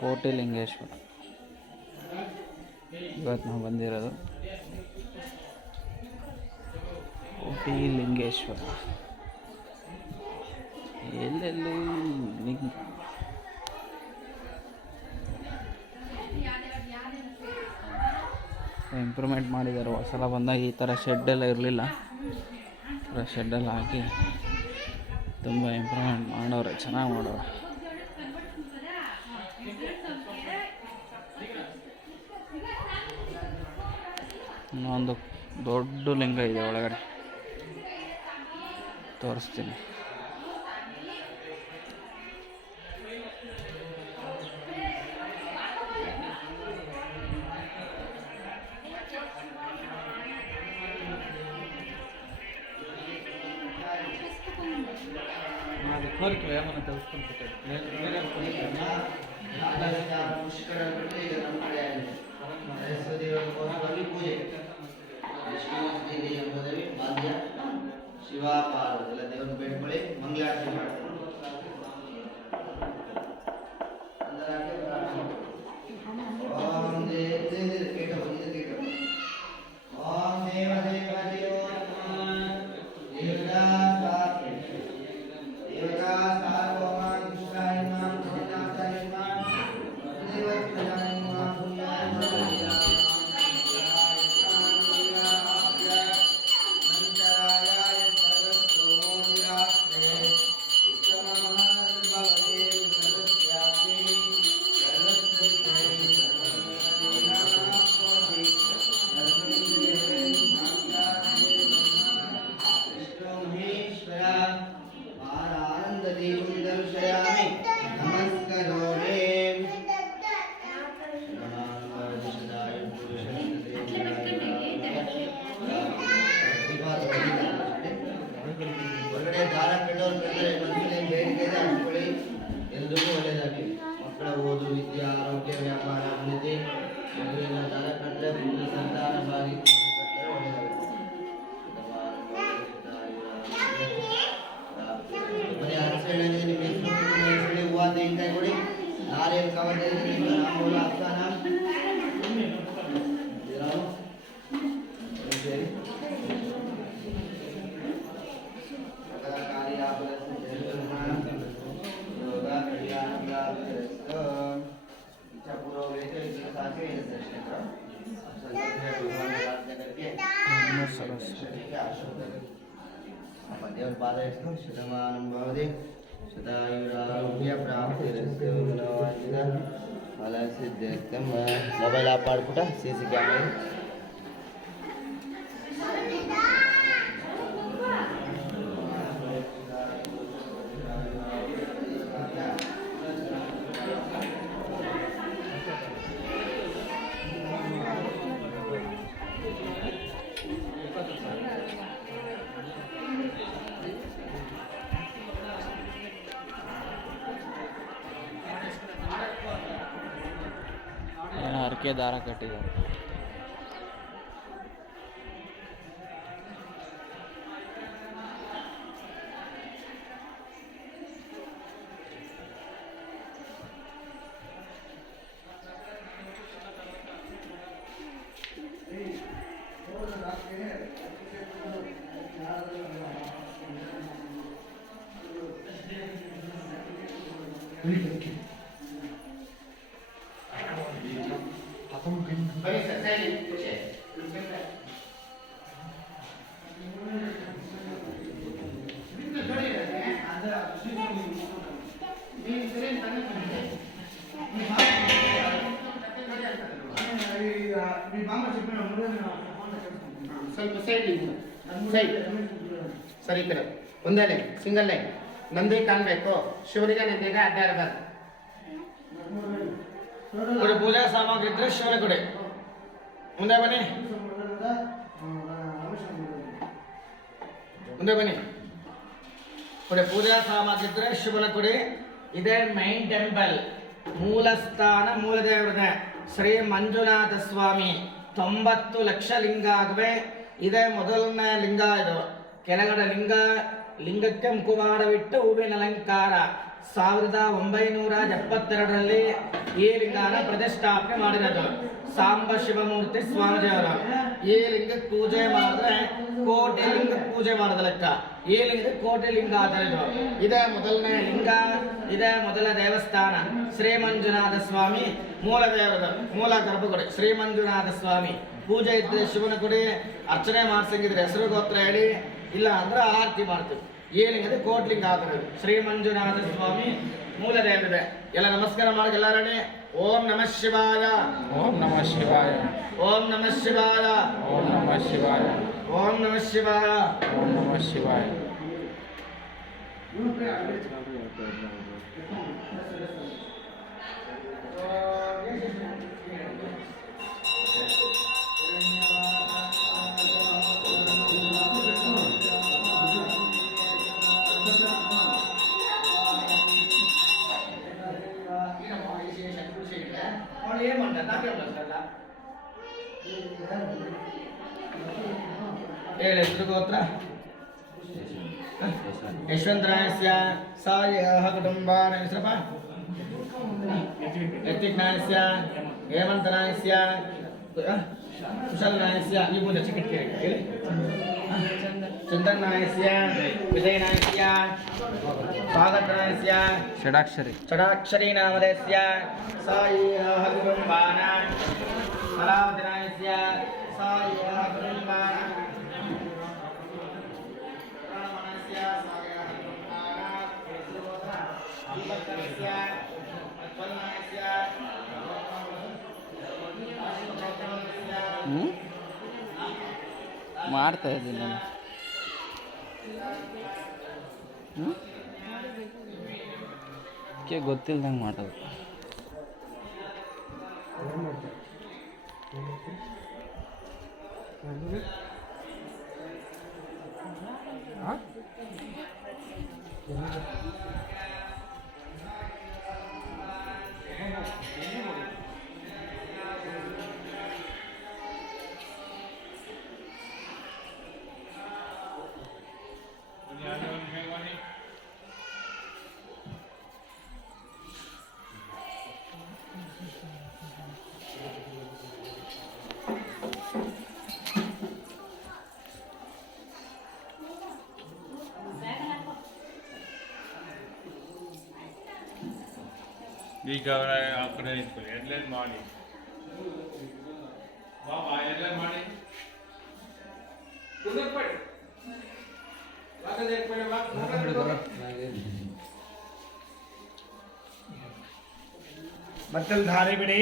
ಕೋಟಿಲಿಂಗೇಶ್ವರ ಇವತ್ತು ನಾವು ಬಂದಿರೋದು ಕೋಟಿಲಿಂಗೇಶ್ವರ. ಎಲ್ಲೆಲ್ಲೂ ಇಂಪ್ರೂವ್ಮೆಂಟ್ ಮಾಡಿದ್ದಾರೆ. ಹೊಸಲ ಬಂದಾಗ ಈ ಥರ ಶೆಡ್ಡೆಲ್ಲ ಇರಲಿಲ್ಲ. ಶೆಡ್ಡೆಲ್ಲ ಹಾಕಿ ತುಂಬ ಇಂಪ್ರೂವ್ಮೆಂಟ್ ಮಾಡೋರೆ, ಚೆನ್ನಾಗಿ ಮಾಡೋರೆ. ಇನ್ನೊಂದು ದೊಡ್ಡ ಲಿಂಗ ಇದೆ ಒಳಗಡೆ, ತೋರಿಸ್ತೀನಿ. కోరిక ఏమన్నా తెలుసుకుంటే ಶಿವ ಪಾರ್ವತಿ ದೇವರನ್ನು ಬೇಡ್ಕೊಳ್ಳಿ, ಮಂಗಳಾರತಿ ಮಾಡ್ತಾರೆ. ಹೊರಗಡೆ ದಾರ ಕಟ್ಟೋರು ಕಟ್ಟರೆ ಮನಸ್ಸಿನ ಬೇಡಿಕೆ ಹಚ್ಕೊಳ್ಳಿ, ಎಲ್ರಿಗೂ ಒಳ್ಳೆಯದಾಗಲಿ. ಮಕ್ಕಳ ಓದು, ವಿದ್ಯೆ, ಆರೋಗ್ಯ, ವ್ಯಾಪಾರ, ಅಭಿವೃದ್ಧಿ, ಮದುವೆಲ್ಲ ದಾರ ಕಟ್ಟರೆ ಮುಂದೆ ಸಂತಾನ ಬಾರಿ ಬರೀ ಹರಸೆ ಹೇಳಿದ್ರೆ ನಿಮ್ಮ ಹೂವು ತೆಂಗಿನಕಾಯಿ ಕೊಡಿ, ನಾರಿಯಲ್ ಕವರ್ ನಾಮೂಲ ಅಸ್ಥಾನ ದೇವರ ಪಾದ ಇಟ್ಟು ಶತಮಾನಂ ಭವತಿ ಶತಾಯುರಾರೋಗ್ಯ ಪ್ರಾಪ್ತಿರಸ್ತು ಫಲಸಿದ್ಧರ್ಥಂ. ಮೊಬೈಲ್ ಆಫ್ ಮಾಡ್ಬಿಟ್ಟ CC ಕ್ಯಾಮ್ರಾ ಹರಕೆ ದಾರ ಕಟ್ಟಿದ್ದಾರೆ. ಸ್ವಲ್ಪ ಸೈಡ್ ಸರಿ ಈ ಕಡೆ ಒಂದೇ ಲೈನ್, ಸಿಂಗಲ್ ಲೈನ್. ನಂದಿ ಕಾಣಬೇಕು, ಶಿವನಿಗೆ ನಂದಿಗೆ ಅಡ್ಡ ಇರಬಾರ್ದು. ಕೊಡಿ ಪೂಜಾ ಸಾಮಗ್ರಿ ಇದ್ರೆ ಶಿವನ ಕೊಡಿ. ಮುಂದೆ ಬನ್ನಿ, ಮುಂದೆ ಬನ್ನಿ. ಕೊಡಿ ಪೂಜಾ ಸಾಮಗ್ರಿ ಇದ್ರೆ ಶಿವನ ಕೊಡಿ. ಇದೇ ಮೈನ್ ಟೆಂಪಲ್, ಮೂಲ ಸ್ಥಾನ, ಮೂಲ ದೇವರೇ ಶ್ರೀ ಮಂಜುನಾಥ ಸ್ವಾಮಿ. 90 ಲಕ್ಷ ಲಿಂಗ ಆಗವೆ. ಇದೇ ಮೊದಲನೇ ಲಿಂಗ. ಇದು ಕೆಳಗಡೆ ಲಿಂಗಕ್ಕೆ ಮುಖವಾಡವಿಟ್ಟು ಹೂವಿನ ಅಲಂಕಾರ. 1972ರಲ್ಲಿ ಈ ಲಿಂಗನ ಪ್ರತಿಷ್ಠಾಪನೆ ಮಾಡಿರೋದು ಸಾಂಬ ಶಿವಮೂರ್ತಿ ಸ್ವಾಮಿಜಿಯವರು. ಈ ಲಿಂಗಕ್ಕೆ ಪೂಜೆ ಮಾಡಿದ್ರೆ ಕೋಟಿ ಲಿಂಗ ಪೂಜೆ ಮಾಡಿದ ಲೆಕ್ಕ. ಈ ಲಿಂಗ ಕೋಟಿ ಲಿಂಗ ಆಚರಿದು. ಇದೇ ಮೊದಲನೇ ಲಿಂಗ, ಇದೇ ಮೊದಲ ದೇವಸ್ಥಾನ. ಶ್ರೀ ಮಂಜುನಾಥ ಸ್ವಾಮಿ ಮೂಲ ದೇವರದ ಮೂಲ ಗರ್ಭಗುಡಿ ಶ್ರೀ ಮಂಜುನಾಥ ಸ್ವಾಮಿ. ಪೂಜೆ ಇದ್ರೆ ಶಿವನ ಗುಡಿ ಅರ್ಚನೆ ಮಾಡ್ಸಂಗಿದ್ರೆ ಹೆಸರು ಗೋತ್ರ ಹೇಳಿ, ಇಲ್ಲ ಅಂದ್ರೆ ಆರತಿ ಮಾಡ್ತೀವಿ. ಈ ಲಿಂಗದ ಕೋಟ್ಲಿಂಗ ಆಚರಿದು ಶ್ರೀ ಮಂಜುನಾಥ ಸ್ವಾಮಿ ಮೂಲ ದೇವರಿದೆ. ಎಲ್ಲ ನಮಸ್ಕಾರ ಮಾಡಿ ಎಲ್ಲರೇ. ಓಂ ನಮಃ ಶಿವಾಯ, ಓಂ ನಮಃ ಶಿವಾಯ, ಓಂ ನಮಃ ಶಿವಾಯ, ಓಂ ನಮಃ ಶಿವಾಯ, ಓಂ ನಮಃ ಶಿವಾಯ. ಓಂ ನಮಃ ಶಿವಾಯ. ಹೇಳಿ ಹೆಸರು ಗೋತ್ರ. ಯಶವಂತರಾಯಸ್ಯ ಸಾಯಃ ಕುಟುಂಬಾನ ಹೆಸರಪ್ಪ. ಯತಿಜ್ಞಾನಸ್ಯ ಹೇಮಂತನಾಯಸ್ಯ ಕುಶಲನಾಯಸ್ಯ ಈ ಮುಂದೆ ಚಿಕಿತ್ಸೆ ಹೇಳಿ. ಚಂದನಾಯಸ್ಯ ವಿಜಯನಾಯಸ್ಯ ಸ್ವಾಗತನಾಯಸ್ಯ ಷಡಾಕ್ಷರಿ ನಾಮಧೇಯಸ್ಯ ಸಾಯಃ ಕುಟುಂಬಾನ ಕಲಾವತಿನಾಯಸ್ಯ ಸಾಯಃ ಕುಟುಂಬಾನ ಮಾಡ್ತಾ ಇದ್ದೀನಿ ನಾನು. ಗೊತ್ತಿಲ್ದಂಗೆ ಮಾಡೋದು. ಈಗ ಆ ಕಡೆ ನಿಂತ್ಕೊಳ್ಳಿ, ಹೆಡ್ಲೈನ್ ಮಾಡಿ ಬಾಬಾ, ಹೆಡ್ಲೈನ್ ಮಾಡಿ. ಮತ್ತಲ್ಲಿ ಧಾರೆ ಬಿಡಿ.